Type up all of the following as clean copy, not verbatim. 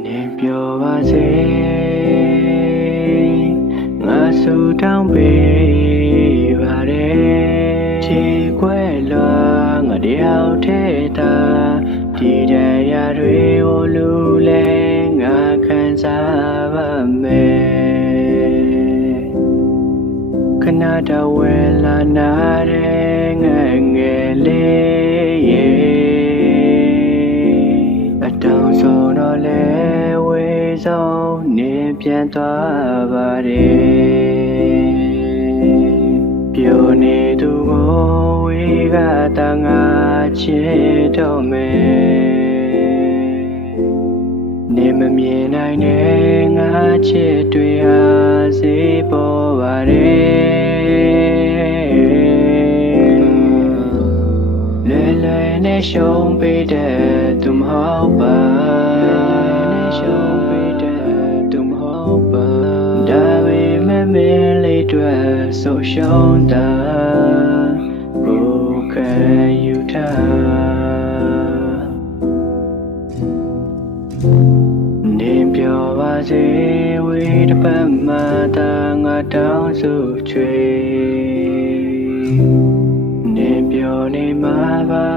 နေပြောပါစေငါဆူတောင်းပေးပါတယ်ခြေခွဲလွာငါတယောက်ထဲသာဒီတရားတွေကိုလူလဲငါခံစားပါမယ်ခဏတော့ဝဲလာနာတဲ့ငယ်ငယ်လေးရဲ့တောင်ဆုံးတော့လဲဝေးဆုံးနေပြန်သွားပါတယ်ပြိုနေသူကိုဝေးကတန်ငါချစ်တော့မယ်နေမမြင်နိုင်တဲ့ငါချစ်တွေဟာစေပေါ်ပါတယ်လဲလဲနဲ့ရှုံးပေးတဲ့သူမဟုတ်ပါရှုံးပေးတဲ့သူမဟုတ်ပါဒါပေမဲ့မင်းလေးတွေဆိုရှုံးတာဘူခံယူထားနေပြောပါစေဝေးတစ်ပတ်မှသာငါတောင်းစုချွေနေပြောနေမှာပါ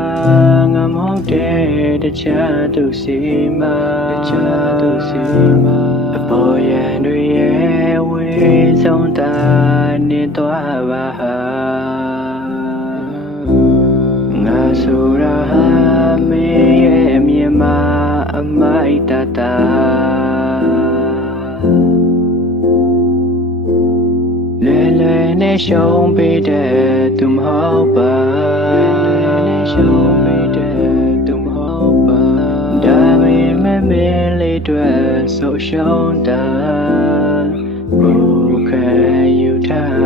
ငါမဟုတ်တဲ့တခြားသူစီမှာအပေါ်ရန်တွေရဲ့ဝေးဆုံးတာနေသွားပါဟာငါဆိုတာဟာမင်းရဲ့မြင်မှာအမိုက်တတာလဲလဲနဲ့ရှုံးပေးတဲ့သူမဟုတ်ပါရှုံးပေးတဲ့သူမဟုတ်ပါဒါပေမဲ့မင်းလေးတွေဆိုရှုံးတာဘူခံယူထား